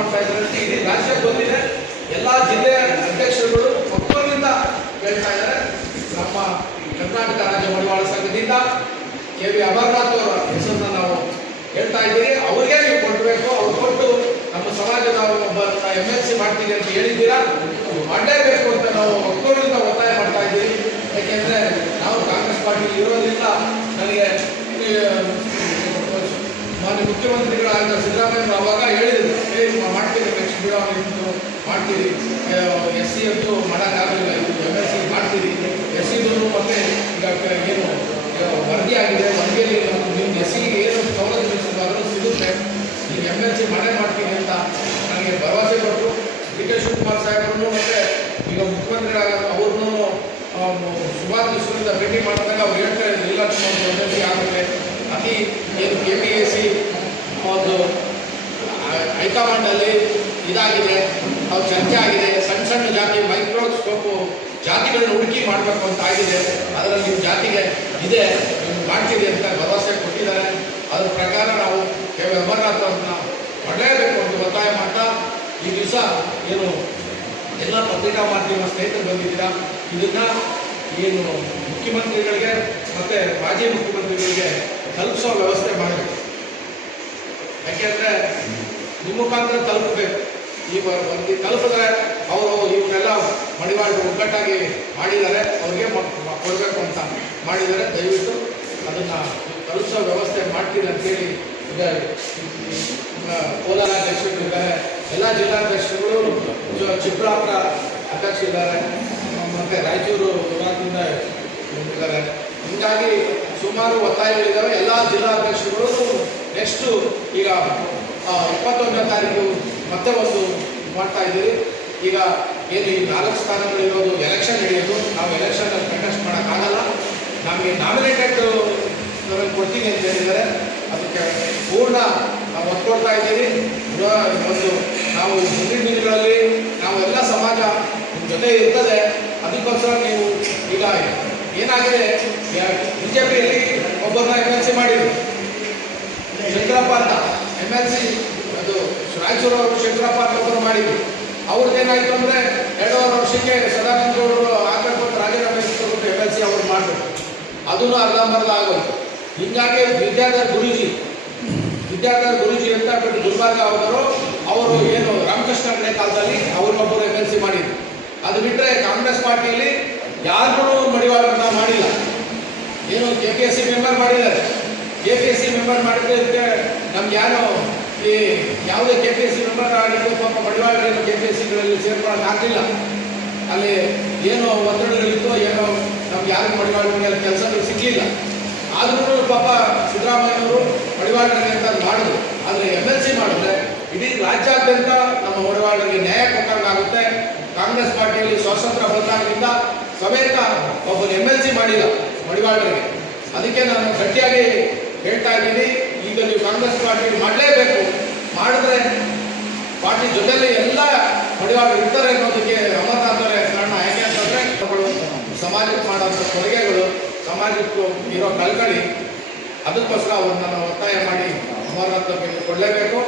ಮಾಡ್ತಾ ಇದ್ದಾರೆ ಅಂತ ಇಡೀ ರಾಜ್ಯಕ್ಕೆ ಬಂದಿದೆ. ಎಲ್ಲ ಜಿಲ್ಲೆಯ ಅಧ್ಯಕ್ಷರುಗಳು ಒಬ್ಬರಿಂದ ಹೇಳ್ತಾ ಇದ್ದಾರೆ. ನಮ್ಮ ಕರ್ನಾಟಕ ರಾಜ್ಯ ಮಡಿವಾಳ ಸಂಘದಿಂದ ಕೆ ವಿ ಅಮರನಾಥ್ ಅವರ ಹೆಸರನ್ನ ನಾವು ಹೇಳ್ತಾ ಇದ್ದೀವಿ. ಅವ್ರಿಗೆ ನೀವು ಕೊಡಬೇಕು. ಅವ್ರು ಕೊಟ್ಟು ನಮ್ಮ ಸಮಾಜದ ಒಬ್ಬರನ್ನ MLC ಮಾಡ್ತೀವಿ ಅಂತ ಹೇಳಿದ್ದೀರಾ, ಮಾಡಲೇಬೇಕು ಅಂತ ನಾವು ಒಬ್ಬರಿಂದ ಒತ್ತಾಯ ಮಾಡ್ತಾ ಇದ್ದೀವಿ. ಯಾಕೆಂದರೆ ನಾವು ಕಾಂಗ್ರೆಸ್ ಪಾರ್ಟಿ ಇರೋದ್ರಿಂದ ನನಗೆ ಮಾನ್ಯ ಮುಖ್ಯಮಂತ್ರಿಗಳಾದ ಸಿದ್ದರಾಮಯ್ಯ ಅವಾಗ ಹೇಳಿದ್ರು, ಮಾಡ್ತೀವಿ ನೆಕ್ಸ್ಟ್ ಬಿಡೋದು ಮಾಡ್ತೀವಿ, SC ಅಂತೂ ಮಾಡೋಕ್ಕಾಗಲಿಲ್ಲ, MLC ಮಾಡ್ತೀರಿ, SC ಮತ್ತೆ ಈಗ ಏನು ವರದಿ ಆಗಿದೆ, ವರದಿಯಲ್ಲಿ ನಿಮ್ಮ SC ಏನು ಸೌಲಭ್ಯ ಅದನ್ನು ಸಿಗುತ್ತೆ, ಈಗ MLC ಮಾಡ್ತೀನಿ ಅಂತ ನನಗೆ ಭರವಸೆ ಕೊಟ್ಟರು. DK ಶಿವಕುಮಾರ್ ಸಾಹೇಬ್ರನ್ನು ಮತ್ತು ಈಗ ಮುಖ್ಯಮಂತ್ರಿಗಳಾಗ ಅವ್ರನ್ನೂ ಸುಮಾರು ದಿವಸದಿಂದ ಭೇಟಿ ಮಾಡಿದಾಗ ಅವ್ರು ಹೇಳ್ತಾ ಇದ್ರು, ಇಲ್ಲ MLC ಆಗುತ್ತೆ, ಅತಿ ಏನು KPAC ಒಂದು ಹೈಕಮಾಂಡಲ್ಲಿ ಇದಾಗಿದೆ, ಅವ್ರು ಚರ್ಚೆ ಆಗಿದೆ, ಸಣ್ಣ ಸಣ್ಣ ಜಾತಿ ಮೈಕ್ರೋಸ್ಕೋಪು ಜಾತಿಗಳನ್ನ ಹುಡುಕಿ ಮಾಡಬೇಕು ಅಂತ ಆಗಿದೆ, ಅದರಲ್ಲಿ ನಿಮ್ಮ ಜಾತಿಗೆ ಇದೆ, ನೀವು ಮಾಡ್ತೀವಿ ಅಂತ ಭರವಸೆ ಕೊಟ್ಟಿದ್ದಾರೆ. ಅದ್ರ ಪ್ರಕಾರ ನಾವು ಕೆ ವಿ ಅಮರನಾಥ್ ಅವ್ರನ್ನ ಮಾಡಲೇಬೇಕು ಅಂತ ಒತ್ತಾಯ ಮಾಡ್ತಾ ಈ ದಿವಸ ಏನು ಎಲ್ಲ ಪತ್ರಿಕಾ ಮಾಧ್ಯಮ ಸ್ನೇಹಿತರು ಬಂದಿದ್ದೀರಾ, ಇದನ್ನು ಏನು ಮುಖ್ಯಮಂತ್ರಿಗಳಿಗೆ ಮತ್ತು ಮಾಜಿ ಮುಖ್ಯಮಂತ್ರಿಗಳಿಗೆ ತಲುಪಿಸೋ ವ್ಯವಸ್ಥೆ ಮಾಡಬೇಕು. ಯಾಕೆಂದರೆ ನಿಮ್ಮ ಮುಖಾಂತರ ತಲುಪಬೇಕು. ಈ ವರದಿ ತಲುಪಿದ್ರೆ ಅವರು ಇವನ್ನೆಲ್ಲ ಮಡಿವಾಳರು ಒಗ್ಗಟ್ಟಾಗಿ ಮಾಡಿದ್ದಾರೆ, ಅವ್ರಿಗೆ ಕೊಡಬೇಕು ಅಂತ ಮಾಡಿದ್ದಾರೆ. ದಯವಿಟ್ಟು ಅದನ್ನು ತಲುಪಿಸೋ ವ್ಯವಸ್ಥೆ ಮಾಡ್ತೀರಿ ಅಂತೇಳಿ ಕೋಲಾರ ಅಧ್ಯಕ್ಷರು ಇದ್ದಾರೆ, ಎಲ್ಲ ಜಿಲ್ಲಾಧ್ಯಕ್ಷರುಗಳು, ಚಿಕ್ಕಬಳ್ಳಾಪುರ ಅಧ್ಯಕ್ಷರಿದ್ದಾರೆ, ಮತ್ತು ರಾಯಚೂರು ವಿಭಾಗದಿಂದ ಇದ್ದಾರೆ. ಹೀಗಾಗಿ ಸುಮಾರು ಒತ್ತಾಯಗಳಿದ್ದಾವೆ. ಎಲ್ಲ ಜಿಲ್ಲಾಧ್ಯಕ್ಷರುಗಳು ನೆಕ್ಸ್ಟು ಈಗ 21ನೇ ತಾರೀಕು ಮತ್ತೆ ಒಂದು ಮಾಡ್ತಾ ಇದ್ದೀವಿ. ಈಗ ಏನು ಈ 4 ಸ್ಥಾನಗಳಿರೋದು ಎಲೆಕ್ಷನ್ ನಡೆಯೋದು, ನಾವು ಎಲೆಕ್ಷನ್ ಕಂಟೆಸ್ಟ್ ಮಾಡೋಕ್ಕಾಗಲ್ಲ, ನಮಗೆ ನಾಮಿನೇಟೆಡ್ ಕೊಡ್ತೀನಿ ಅಂತ ಹೇಳಿದ್ದಾರೆ. ಅದಕ್ಕೆ ಪೂರ್ಣ ನಾವು ಒತ್ತು ಕೊಡ್ತಾ ಇದ್ದೀವಿ. ಒಂದು ನಾವು ಮುಂದಿನ ದಿನಗಳಲ್ಲಿ ನಾವೆಲ್ಲ ಸಮಾಜ ಜೊತೆ ಇರ್ತದೆ. ಅದಕ್ಕೋಸ್ಕರ ನೀವು ಈಗ ಏನಾಗಿದೆ, BJPಯಲ್ಲಿ ಒಬ್ಬರನ್ನ MLC ಮಾಡಿದ್ರು, ಶಂಕರಪ್ಪ ಅಂತ MLC, ಅದು ರಾಯಚೂರು ಅವರು ಶಂಕರಪ್ಪ ಅಂತ ಒಬ್ಬರು ಮಾಡಿದ್ರು. ಅವ್ರದ್ದೇನಾಯಿತು ಅಂದರೆ 2.5 ವರ್ಷಕ್ಕೆ ಸದಾನಂದ ಗೌಡರು ಆಗಬೇಕು ಅಂತ ರಾಜೀನಾಮೆ ಕೊಟ್ಟು MLC ಅವ್ರು ಮಾಡಬೇಕು, ಅದೂ ಅರ್ಧಂಬರ್ಧ ಆಗೋಯ್ತು. ಹೀಗಾಗಿ ವಿದ್ಯಾಧರ್ ಗುರೂಜಿ ಅಂತ ಬಿಟ್ಟು ಗುಲ್ಬರ್ಗ ಅವರು ಏನು ರಾಮಕೃಷ್ಣ ಹೆಗಡೆ ಕಾಲದಲ್ಲಿ ಅವ್ರನ್ನೊಬ್ಬರು MLC ಮಾಡಿದ್ರು. ಅದು ಬಿಟ್ಟರೆ ಕಾಂಗ್ರೆಸ್ ಪಾರ್ಟಿಯಲ್ಲಿ ಯಾರಿಗೂ ಮಡಿವಾಳರನ್ನ ಮಾಡಿಲ್ಲ. ಏನು KPSC ಮೆಂಬರ್ ಮಾಡಿದ್ದಾರೆ, KPSC ಮೆಂಬರ್ ಮಾಡಿದ್ದಕ್ಕೆ ನಮ್ಗೆ ಯಾರು ಈ ಯಾವುದೇ KPSC ಮೆಂಬರ್ ಆಗಿದ್ದು ಪಾಪ ಮಡಿವಾಳರೇನು KPSCಗಳಲ್ಲಿ ಸೇರ್ಕೊಳ್ಳೋಕ್ಕಾಗಲಿಲ್ಲ. ಅಲ್ಲಿ ಏನೋ ಒತ್ತಡಗಳಿತ್ತು, ಏನೋ ನಮ್ಗೆ ಯಾರಿಗೂ ಮಡಿವಾಳರಿಗೆ ಕೆಲಸಗಳು ಸಿಗಲಿಲ್ಲ. ಆದ್ರೂ ಪಾಪ ಸಿದ್ದರಾಮಯ್ಯವರು ಮಡಿವಾಳರಿಗೆ ಅಂತ ಮಾಡಿದ್ರು. ಆದರೆ MLC ಮಾಡಿದ್ರೆ ಇಡೀ ರಾಜ್ಯಾದ್ಯಂತ ನಮ್ಮ ಮಡಿವಾಳರಿಗೆ ನ್ಯಾಯ ಕೊಟ್ಟಂಗಾಗುತ್ತೆ. ಕಾಂಗ್ರೆಸ್ ಪಾರ್ಟಿಯಲ್ಲಿ ಸ್ವಾತಂತ್ರ್ಯ ಬಂದಾಗಿನಿಂದ ಸಮೇತ ಒಬ್ಬರು MLC ಮಾಡಿಲ್ಲ ಮಡಿವಾಳರಿಗೆ. ಅದಕ್ಕೆ ನಾನು ಗಟ್ಟಿಯಾಗಿ ಹೇಳ್ತಾ ಇದ್ದೀನಿ, ಈಗ ನೀವು ಕಾಂಗ್ರೆಸ್ ಪಾರ್ಟಿ ಮಾಡಲೇಬೇಕು. ಮಾಡಿದ್ರೆ ಪಾರ್ಟಿ ಜೊತೆಯಲ್ಲಿ ಎಲ್ಲ ಮಡಿವಾಳರು ಇರ್ತಾರೆ ಅನ್ನೋದಕ್ಕೆ ಅಮರನಾಥರೇ ಕಾರಣ. ಯಾಕೆ ಅಂತಂದರೆ ಸಮಾಜಕ್ಕೆ ಮಾಡೋಂಥ ಕೊಡುಗೆಗಳು, ಸಮಾಜಕ್ಕೂ ಇರೋ ಕಳ್ಕಳಿ, ಅದಕ್ಕೋಸ್ಕರ ಅವ್ರನ್ನ ನಾವು ಒತ್ತಾಯ ಮಾಡಿ ಅಮರನಾಥ ಕೊಡಲೇಬೇಕು.